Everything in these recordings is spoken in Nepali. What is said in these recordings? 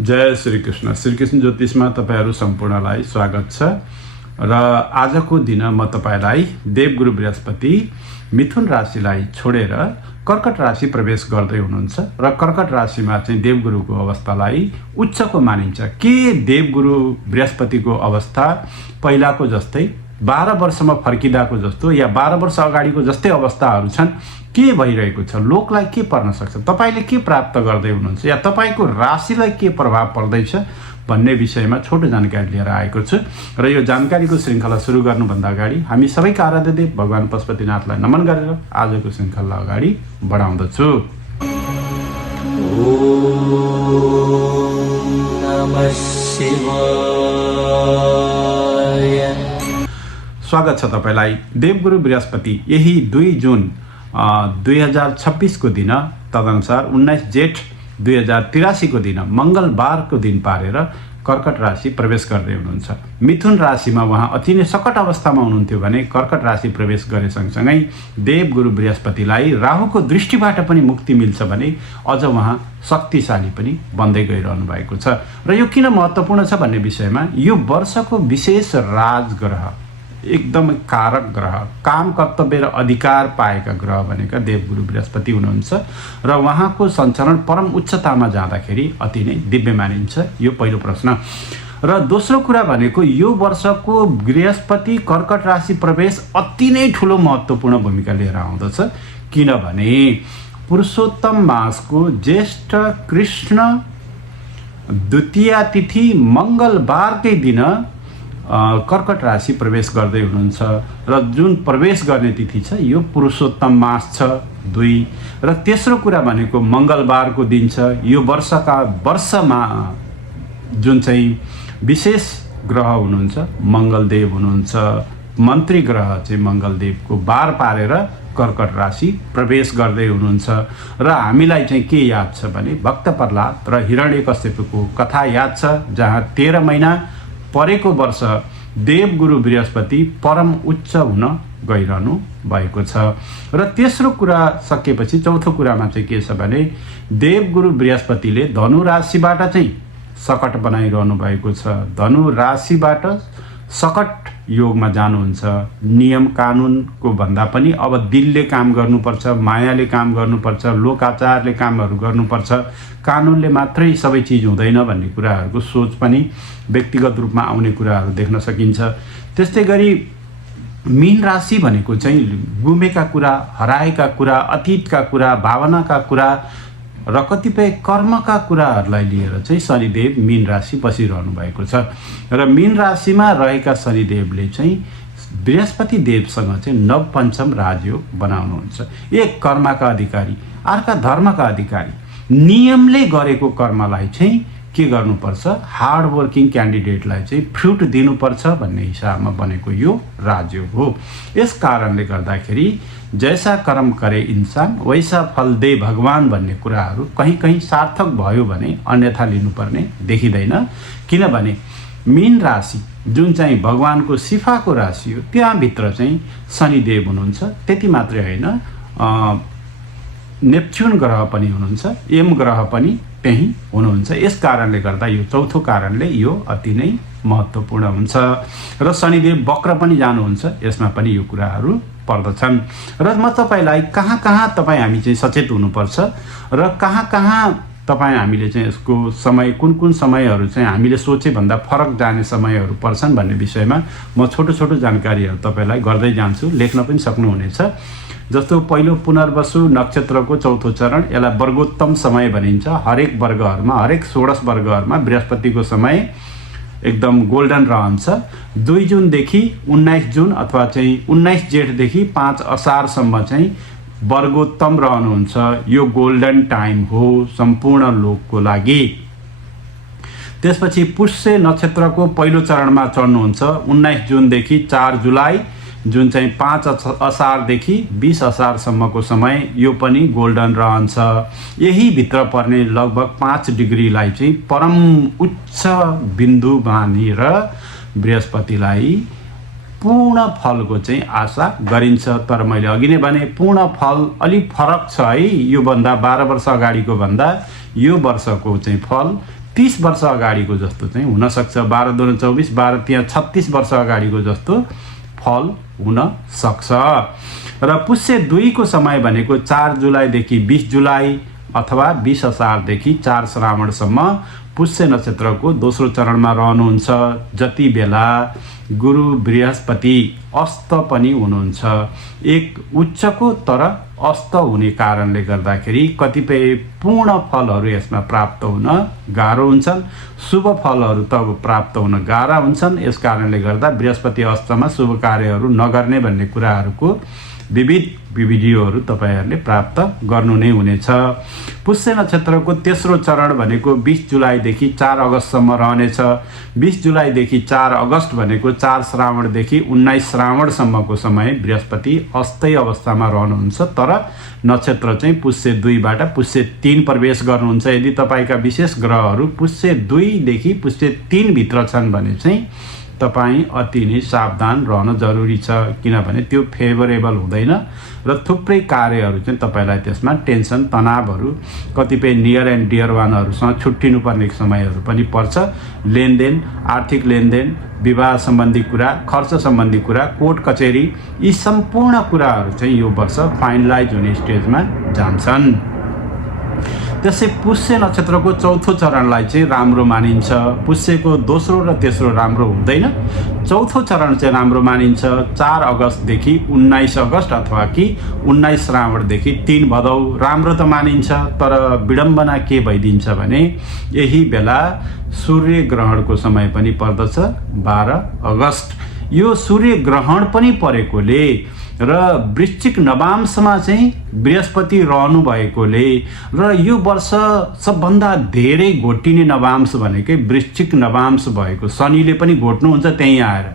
जय श्रीकृष्ण। श्रीकृष्ण ज्योतिषमा तपाईहरू सम्पूर्णलाई स्वागत छ र आजको दिन म तपाईलाई देवगुरु बृहस्पति मिथुन राशिलाई छोडेर कर्कट राशि प्रवेश गर्दै हुनुहुन्छ र कर्कट राशिमा चाहिँ देवगुरुको अवस्थालाई उच्चको मानिन्छ। के देवगुरु बृहस्पतिको अवस्था पहिलाको जस्तै 12 वर्षमा फर्किदाको जस्तो या 12 वर्ष अगाडिको जस्तै अवस्थाहरू छन्? के भइरहेको छ? लोकलाई के पर्न सक्छ? तपाईले के प्राप्त गर्दै हुनुहुन्छ या तपाईको राशिलाई के प्रभाव पर्दैछ भन्ने विषयमा छोटो जानकारी लिएर आएको छु। र यो जानकारीको श्रृङ्खला सुरु गर्नुभन्दा अगाडि हामी सबैका आराध्य देव भगवान पशुपतिनाथलाई नमन गरेर आजको श्रृङ्खला अगाडि बढाउँदछु। ओम नमः शिवाय। स्वागत छ तपाईलाई। देवगुरु बृहस्पति यही 2 जुन 2026 को दिन तदनुसार 19 जेठ 2083 को दिन मंगलबार को दिन पारेर कर्कट राशि प्रवेश गर्दै हुनुहुन्छ। मिथुन राशिमा उहाँ अति नै सकट अवस्थामा हुनुहुन्थ्यो भने कर्कट राशि प्रवेश गरे सँगसँगै देवगुरु बृहस्पतिलाई राहुको दृष्टिबाट पनि मुक्ति मिल्छ भने अझ उहाँ शक्तिशाली पनि बन्दै गइरहनु भएको छ। र यो किन महत्त्वपूर्ण छ भन्ने विषयमा यो वर्षको विशेष राजग्रह, एकदम कारक ग्रह, काम कर्तव्य र अधिकार पाएका ग्रह भनेका देवगुरु बृहस्पति हुनुहुन्छ र उहाँको सञ्चालन परम उच्चतामा जाँदाखेरि अति नै दिव्य मानिन्छ। यो पहिलो प्रश्न। र दोस्रो कुरा भनेको यो वर्षको बृहस्पति कर्कट राशि प्रवेश अति नै ठुलो महत्त्वपूर्ण भूमिका लिएर आउँदछ। किनभने पुरुषोत्तम मासको ज्येष्ठ कृष्ण द्वितीया तिथि मंगलबारकै दिन कर्कट राशि प्रवेश गर्दै हुनुहुन्छ र जुन प्रवेश गर्ने तिथि छ यो पुरुषोत्तम मास छ 2। र तेस्रो कुरा भनेको मंगलबारको दिन छ। यो वर्षमा जुन चाहिँ विशेष ग्रह हुनुहुन्छ मंगलदेव हुनुहुन्छ, मन्त्री ग्रह चाहिँ मंगलदेवको बार पारेर कर्कट राशि प्रवेश गर्दै हुनुहुन्छ। र हामीलाई चाहिँ के याद छ भने भक्त प्रह्लाद र हिरण्यकश्यपको कथा याद छ, जहाँ 13 महिना परेको वर्ष देवगुरु बृहस्पति परम उच्च हुन गइरहनु भएको छ। र तेस्रो कुरा सकेपछि चौथो कुरामा चाहिँ के छ भने देवगुरु बृहस्पतिले धनु राशिबाट चाहिँ सकट बनाइरहनु भएको छ। धनु राशिबाट सकट योगमा जानुहुन्छ। नियम कानुनको भन्दा पनि अब दिलले काम गर्नुपर्छ, मायाले काम गर्नुपर्छ, लोकाचारले कामहरू गर्नुपर्छ, कानुनले मात्रै सबै चिज हुँदैन भन्ने कुराहरूको सोच पनि व्यक्तिगत रूपमा आउने कुराहरू देख्न सकिन्छ। त्यस्तै गरी मीन राशि भनेको चाहिँ गुमेका कुरा, हराएका कुरा, अतीतका कुरा, भावनाका कुरा र कतिपय कर्मका कुराहरूलाई लिएर चाहिँ शनिदेव मीन राशि बसिरहनु भएको छ। र मीन राशिमा रहेका शनिदेवले चाहिँ बृहस्पति देवसँग चाहिँ नवपञ्चम राजयोग बनाउनुहुन्छ। एक कर्मका अधिकारी, अर्का धर्मका अधिकारी। नियमले गरेको कर्मलाई चाहिँ के गर्नुपर्छ, हार्ड वर्किङ क्यान्डिडेटलाई चाहिँ फ्रुट दिनुपर्छ भन्ने हिसाबमा बनेको यो राजयोग हो। यस कारणले गर्दाखेरि जैसा कर्म करे इंसान वैसा फल दे भगवान भन्ने कुराहरू कहीँ कहीँ सार्थक भयो भने अन्यथा लिनुपर्ने देखिँदैन। किनभने मीन राशि जुन चाहिँ भगवानको सिफाको राशि हो, त्यहाँभित्र चाहिँ शनिदेव हुनुहुन्छ। त्यति मात्रै होइन, नेप्च्युन ग्रह पनि हुनुहुन्छ, एम ग्रह पनि त्यही हुनुहुन्छ। यस कारणले गर्दा यो चौथो कारणले यो अति नै महत्त्वपूर्ण हुन्छ। र शनिदेव वक्र पनि जानुहुन्छ, यसमा पनि यो कुराहरू पर्दछन्। र म तपाईलाई कहाँ हामी चाहिँ सचेत हुनुपर्छ र कहाँ हामीले चाहिँ यसको समय कुन समयहरू चाहिँ हामीले सोचे भन्दा फरक जाने समयहरू पर्छन् भन्ने विषयमा म छोटो जानकारीहरू तपाईलाई गर्दै जान्छु। लेख्न पनि सक्नुहुनेछ। जस्तो पहिलो पुनर्वसु नक्षत्रको चौथो चरण, यसलाई वर्गोत्तम समय भनिन्छ। हरेक वर्गहरूमा, हरेक 16 वर्गहरूमा बृहस्पतिको समय एकदम गोल्डन रहन्छ। 2 जुनदेखि 19 जुन अथवा चाहिँ 19 जेठदेखि 5 असारसम्म चाहिँ वर्गोत्तम रहनुहुन्छ। यो गोल्डन टाइम हो सम्पूर्ण लोकको लागि। त्यसपछि पुष्य नक्षत्रको पहिलो चरणमा चढ्नुहुन्छ 19 जुनदेखि 4 जुलाई, जुन चाहिँ 5 असारदेखि 20 असारसम्मको समय, यो पनि गोल्डन रहन्छ। यही भित्र पर्ने लगभग 5 डिग्रीलाई चाहिँ परम उच्च बिन्दु मानेर बृहस्पतिलाई पूर्ण फलको चाहिँ आशा गरिन्छ। तर मैले अघि नै भने पूर्ण फल अलिक फरक छ है, यो भन्दा 12 वर्ष अगाडिको भन्दा यो वर्षको चाहिँ फल 30 वर्ष अगाडिको जस्तो चाहिँ हुनसक्छ। 12 दुना 24, 12 त्यहाँ 36 वर्ष अगाडिको जस्तो फल हुन सक्छ। र पुष्य 2 को समय भनेको 4 जुलाईदेखि 20 जुलाई अथवा 20 असारदेखि 4 श्रावणसम्म पुष्य नक्षत्रको दोस्रो चरणमा रहनुहुन्छ। जति बेला गुरु बृहस्पति अस्त पनि हुनुहुन्छ। एक उच्चको तर अस्त हुने कारणले गर्दाखेरि कतिपय पूर्ण फलहरू यसमा प्राप्त हुन गाह्रो हुन्छन्, शुभ फलहरू त प्राप्त हुन गाह्रा हुन्छन्। यस कारणले गर्दा बृहस्पति अस्तमा शुभ कार्यहरू नगर्ने भन्ने कुराहरूको विविध भिडियोहरू तपाईहरूले प्राप्त गर्नु नै हुनेछ। पुष्य नक्षत्रको तेस्रो चरण भनेको 20 जुलाईदेखि 4 अगस्तसम्म रहनेछ। 20 जुलाईदेखि 4 अगस्त भनेको 4 श्रावणदेखि 19 श्रावणसम्मको समय बृहस्पति अस्तै अवस्थामा रहनुहुन्छ, तर नक्षत्र चाहिँ पुष्य 2बाट पुष्य 3 प्रवेश गर्नुहुन्छ। यदि तपाईँका विशेष ग्रहहरू पुष्य 2 देखि पुष्य 3 भित्र छन् भने चाहिँ तपाईँ अति नै सावधान रहन जरुरी छ, किनभने त्यो फेभरेबल हुँदैन र थुप्रै कार्यहरू चाहिँ तपाईँलाई त्यसमा टेन्सन तनावहरू कतिपय नियर एन्ड डियर वानहरूसँग छुट्टिनुपर्ने समयहरू पनि पर्छ। लेनदेन, आर्थिक लेनदेन, विवाह सम्बन्धी कुरा, खर्च सम्बन्धी कुरा, कोर्ट कचेरी, यी सम्पूर्ण कुराहरू चाहिँ यो वर्ष फाइनलाइज हुने स्टेजमा जान्छन्। त्यसै पुष्य नक्षत्रको चौथो चरणलाई चाहिँ राम्रो मानिन्छ। पुष्यको दोस्रो र तेस्रो राम्रो हुँदैन, चौथो चरण चाहिँ राम्रो मानिन्छ। 4 अगस्तदेखि 19 अगस्त अथवा कि 19 श्रावणदेखि 3 भदौ राम्रो त मानिन्छ, तर विडम्बना के भइदिन्छ भने यही बेला सूर्य ग्रहणको समय पनि पर्दछ 12 अगस्त। यो सूर्य ग्रहण पनि परेकोले र वृश्चिक नवांशमा चाहिँ बृहस्पति रहनु भएकोले र यो वर्ष सबभन्दा धेरै घोटिने नवांश भनेकै वृश्चिक नवांश भएको, शनिले पनि घोट्नुहुन्छ त्यहीँ आएर।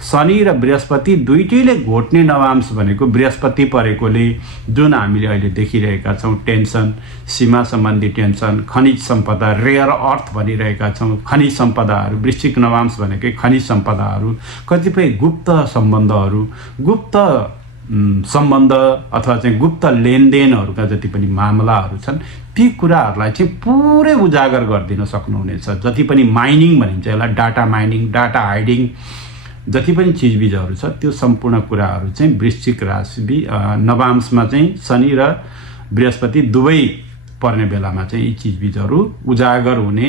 शनि र बृहस्पति दुईटैले घोट्ने नवांश भनेको बृहस्पति परेकोले जुन हामीले अहिले देखिरहेका छौँ टेन्सन, सीमा सम्बन्धी टेन्सन, खनिज सम्पदा, रेयर अर्थ भनिरहेका छौँ, खनिज सम्पदाहरू, वृश्चिक नवांश भनेकै खनिज सम्पदाहरू, कतिपय गुप्त सम्बन्धहरू, गुप्त सम्बन्ध अथवा चाहिँ गुप्त लेनदेनहरूका जति पनि मामलाहरू छन् ती कुराहरूलाई चाहिँ पुरै उजागर गरिदिन सक्नुहुनेछ। जति पनि माइनिङ भनिन्छ यसलाई, डाटा माइनिङ, डाटा हाइडिङ, जति पनि चिजबिजहरू छ त्यो सम्पूर्ण कुराहरू चाहिँ वृश्चिक राशि नवांशमा चाहिँ शनि र बृहस्पति दुवै पर्ने बेलामा चाहिँ यी चिजबिजहरू उजागर हुने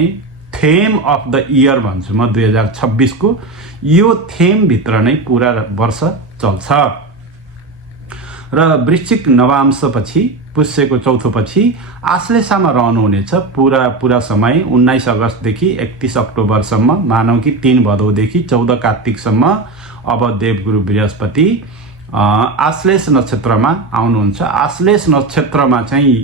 थेम अफ द इयर भन्छु म 2026 को। यो थेमभित्र नै पुरा वर्ष चल्छ र वृश्चिक नवांशपछि पुष्यको चौथो पछि आश्लेषामा रहनुहुनेछ पुरा समय 19 अगस्तदेखि 31 अक्टोबरसम्म, मानौ कि 3 भदौदेखि 14 कार्तिकसम्म। अब देवगुरु बृहस्पति आश्लेष नक्षत्रमा आउनुहुन्छ। आश्लेष नक्षत्रमा चाहिँ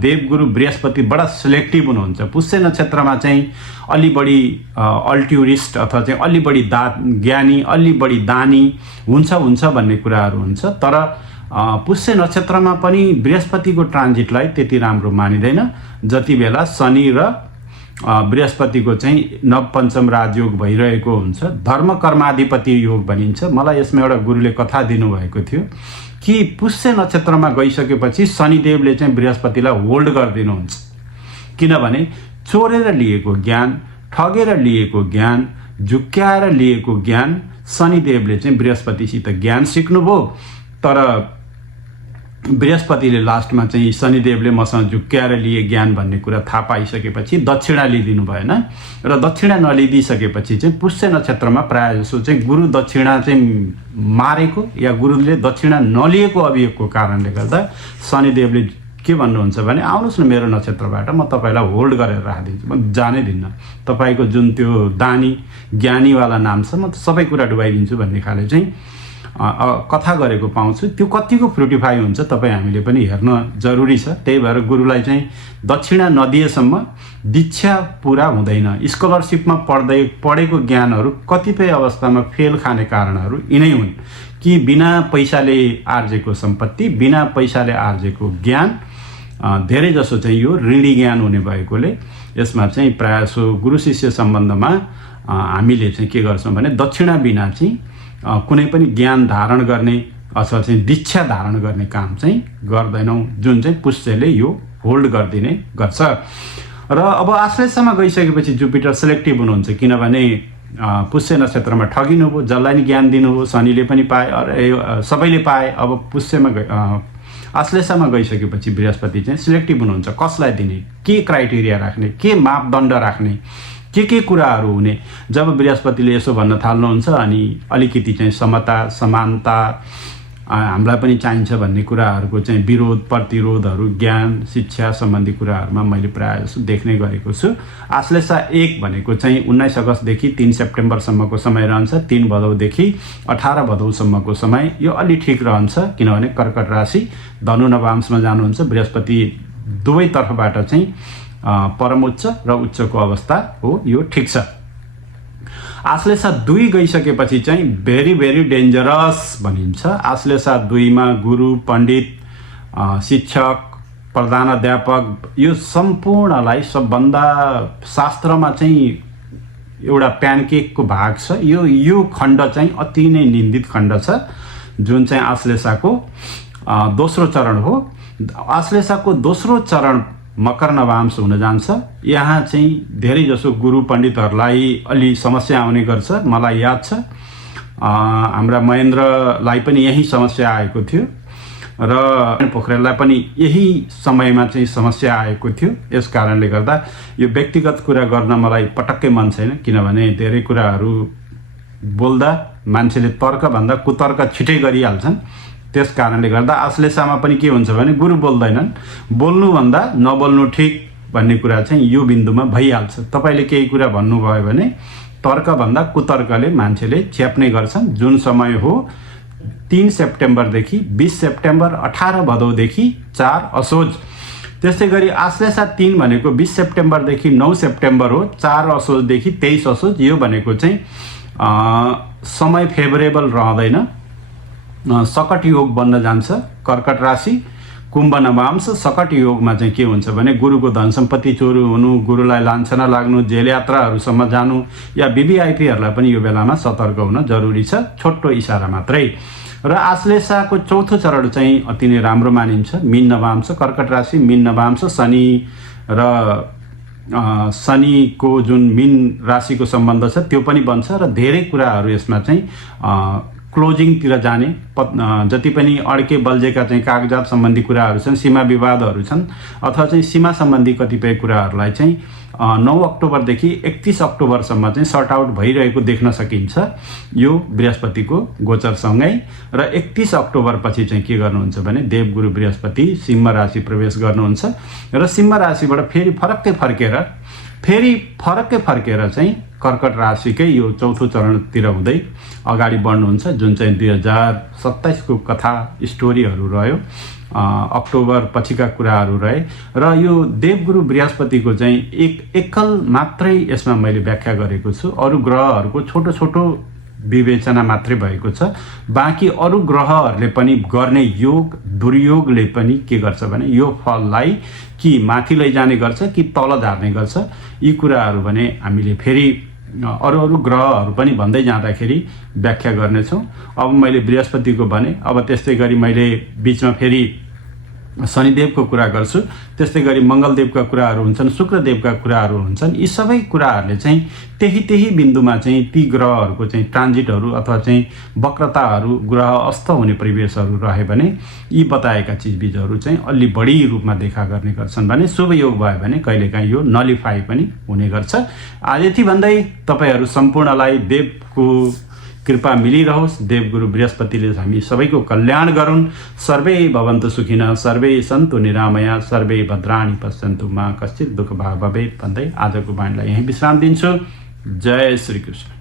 देवगुरु बृहस्पति बडा सिलेक्टिभ हुनुहुन्छ। पुष्य नक्षत्रमा चाहिँ अलि बढी अल्ट्युरिस्ट अथवा चाहिँ अलि बढी ज्ञानी, अलि बढी दानी हुन्छ भन्ने कुराहरू हुन्छ, तर पुष्य नक्षत्रमा पनि बृहस्पतिको ट्रान्जिटलाई त्यति राम्रो मानिँदैन। जति बेला शनि र बृहस्पतिको चाहिँ नवपञ्चम राजयोग भइरहेको हुन्छ, धर्म कर्माधिपति योग भनिन्छ। मलाई यसमा एउटा गुरुले कथा दिनुभएको थियो कि पुष्य नक्षत्रमा गइसकेपछि शनिदेवले चाहिँ बृहस्पतिलाई होल्ड गरिदिनुहुन्छ, किनभने चोरेर लिएको ज्ञान, ठगेर लिएको ज्ञान, झुक्क्याएर लिएको ज्ञान शनिदेवले चाहिँ बृहस्पतिसित ज्ञान सिक्नुभयो, तर बृहस्पतिले लास्टमा चाहिँ शनिदेवले मसँग झुक्क्याएर लिए ज्ञान भन्ने कुरा थाहा पाइसकेपछि दक्षिणा लिइदिनु भएन र दक्षिणा नलिदिइसकेपछि चाहिँ पुष्य नक्षत्रमा प्रायः जसो चाहिँ गुरु दक्षिणा चाहिँ मारेको या गुरुले दक्षिणा नलिएको अभियोगको कारणले गर्दा शनिदेवले के भन्नुहुन्छ भने आउनुहोस् न मेरो नक्षत्रबाट म तपाईँलाई होल्ड गरेर राखिदिन्छु, म जानै दिन्न, तपाईँको जुन त्यो दानी ज्ञानीवाला नाम छ म सबै कुरा डुबाइदिन्छु भन्ने खाले चाहिँ कथा गरेको पाउँछु। त्यो कतिको फ्रुटिफाई हुन्छ तपाईँ हामीले पनि हेर्न जरुरी छ। त्यही भएर गुरुलाई चाहिँ दक्षिणा नदिएसम्म दीक्षा पुरा हुँदैन। स्कलरसिपमा पढेको ज्ञानहरू कतिपय अवस्थामा फेल खाने कारणहरू यिनै हुन् कि बिना पैसाले आर्जेको सम्पत्ति, बिना पैसाले आर्जेको ज्ञान धेरै जसो चाहिँ यो ऋणी ज्ञान हुने भएकोले यसमा चाहिँ प्रायः गुरु शिष्य सम्बन्धमा हामीले चाहिँ के गर्छौँ भने दक्षिणा बिना चाहिँ कुनै पनि ज्ञान धारण गर्ने अथवा चाहिँ दीक्षा धारण गर्ने काम चाहिँ गर्दैनौँ, जुन चाहिँ पुष्यले यो होल्ड गरिदिने गर्छ। र अब आश्लेषामा गइसकेपछि जुपिटर सेलेक्टिभ हुनुहुन्छ, किनभने पुष्य नक्षत्रमा ठगिनु भयो, जसलाई नि ज्ञान दिनुभयो, शनिले पनि पाए, सबैले पाए। अब पुष्यमा आश्लेषामा गइसकेपछि बृहस्पति चाहिँ सिलेक्टिभ हुनुहुन्छ, कसलाई दिने, के क्राइटेरिया राख्ने, के मापदण्ड राख्ने, के कुराहरू हुने। जब बृहस्पतिले यसो भन्न थाल्नुहुन्छ अनि अलिकति चाहिँ समता समानता हामीलाई पनि चाहिन्छ भन्ने कुराहरूको चाहिँ विरोध प्रतिरोधहरू ज्ञान शिक्षा सम्बन्धी कुराहरूमा मैले प्रायः जसो देख्ने गरेको छु। आश्लेषा 1 भनेको चाहिँ 19 अगस्तदेखि 3 सेप्टेम्बरसम्मको समय रहन्छ, 3 भदौदेखि 18 भदौसम्मको समय। यो अलि ठिक रहन्छ, किनभने कर्कट राशि धनु नवांशमा जानुहुन्छ, बृहस्पति दुवै तर्फबाट चाहिँ परम उच्च र उच्चको अवस्था हो, यो ठिक छ। आश्लेषा 2 गइसकेपछि चाहिँ भेरी भेरी डेन्जरस भनिन्छ। आश्लेषा 2 मा गुरु पण्डित शिक्षक प्रधानाध्यापक यो सम्पूर्णलाई सबभन्दा शास्त्रमा चाहिँ एउटा प्यानकेकको भाग छ। यो खण्ड चाहिँ अति नै निन्दित खण्ड छ, जुन चाहिँ आश्लेषाको दोस्रो चरण हो। आश्लेषाको दोस्रो चरण मकर नवांश हुन जान्छ। यहाँ चाहिँ धेरै जसो गुरु पण्डितहरूलाई अलि समस्या आउने गर्छ। मलाई याद छ हाम्रा महेन्द्रलाई पनि यही समस्या आएको थियो र पोखरेललाई पनि यही समयमा चाहिँ समस्या आएको थियो। यस कारणले गर्दा यो व्यक्तिगत कुरा गर्न मलाई पटक्कै मन छैन, किनभने धेरै कुराहरू बोल्दा मान्छेले तर्कभन्दा कुतर्क छिटै गरिहाल्छन्। त्यस कारणले गर्दा आश्लेषामा पनि के हुन्छ भने गुरु बोल्दैनन्, बोल्नुभन्दा नबोल्नु ठिक भन्ने कुरा चाहिँ यो बिन्दुमा भइहाल्छ। तपाईँले केही कुरा भन्नुभयो भने तर्कभन्दा कुतर्कले मान्छेले च्याप्ने गर्छन्। जुन समय हो 3 सेप्टेम्बरदेखि 20 सेप्टेम्बर, 18 भदौदेखि 4 असोज। त्यस्तै गरी आश्लेषा 3 भनेको 20 सेप्टेम्बरदेखि 9 सेप्टेम्बर हो, 4 असोजदेखि 23 असोज। यो भनेको चाहिँ समय फेभरेबल रहँदैन, सकट योग बन्न जान्छ। कर्कट राशि कुम्भ नवांश सकट योगमा चाहिँ के हुन्छ भने गुरुको धन सम्पत्ति चोरी हुनु, गुरुलाई लान्छना लाग्नु, जेल यात्राहरूसम्म जानु या वीवीआईपीहरूलाई पनि यो बेलामा सतर्क हुन जरुरी छ, छोटो इसारा मात्रै। र आश्लेषाको चौथो चरण चाहिँ अति नै राम्रो मानिन्छ। मीन नवांश कर्कट राशि, मीन नवांश शनि र शनिको जुन मीन राशिको सम्बन्ध छ त्यो पनि बन्छ र धेरै कुराहरू यसमा चाहिँ क्लोजिङतिर जाने, जति पनि अड्के बल्झेका चाहिँ कागजात सम्बन्धी कुराहरू छन्, सीमा विवादहरू छन् अथवा चाहिँ सीमा सम्बन्धी कतिपय कुराहरूलाई चाहिँ 9 अक्टोबरदेखि 31 अक्टोबरसम्म चाहिँ सर्ट आउट भइरहेको देख्न सकिन्छ यो बृहस्पतिको गोचरसँगै। र 31 अक्टोबर पछि चाहिँ के गर्नुहुन्छ भने देवगुरु बृहस्पति सिंह राशि प्रवेश गर्नुहुन्छ र सिंह राशिबाट फेरि फरक्कै फर्केर चाहिँ कर्कट राशिकै यो चौथो चरणतिर हुँदै अगाडि बढ्नुहुन्छ, जुन चाहिँ 2027 को कथा स्टोरीहरू रह्यो, अक्टोबर पछिका कुराहरू रहे। र यो देवगुरु बृहस्पतिको चाहिँ एकल मात्रै यसमा मैले व्याख्या गरेको छु, अरू ग्रहहरूको छोटो छोटो विवेचना मात्रै भएको छ। बाँकी अरू ग्रहहरूले पनि गर्ने योग दुर्योगले पनि के गर्छ भने यो फललाई कि माथि लैजाने गर्छ कि तल झार्ने गर्छ। यी कुराहरू भने हामीले फेरि अरू ग्रहहरू पनि भन्दै जाँदाखेरि व्याख्या गर्नेछौँ। अब मैले बृहस्पतिको भने, अब त्यस्तै गरी मैले बिचमा फेरि शनिदेवको कुरा गर्छु, त्यस्तै गरी मङ्गलदेवका कुराहरू हुन्छन्, शुक्रदेवका कुराहरू हुन्छन्। यी सबै कुराहरूले चाहिँ त्यही बिन्दुमा चाहिँ ती ग्रहहरूको चाहिँ ट्रान्जिटहरू अथवा चाहिँ वक्रताहरू, ग्रह अस्त हुने परिवेशहरू रहे भने यी बताएका चिजबिजहरू चाहिँ अलि बढी रूपमा देखा गर्ने गर्छन् भने शुभ योग भयो भने कहिलेकाहीँ यो नलिफाई पनि हुने गर्छ। आज यति भन्दै तपाईँहरू सम्पूर्णलाई देवको कृपा मिलिरहोस्, देवगुरु बृहस्पतिले हामी सबैको कल्याण गरून्। सर्वे भवन्तु सुखिनः, सर्वे सन्तु निरामया, सर्वे भद्राणि पश्यन्तु मा कश्चित् दुःख भाग भवेत् भन्दै आजको वाणीलाई यहीँ विश्राम दिन्छु। जय श्री कृष्ण।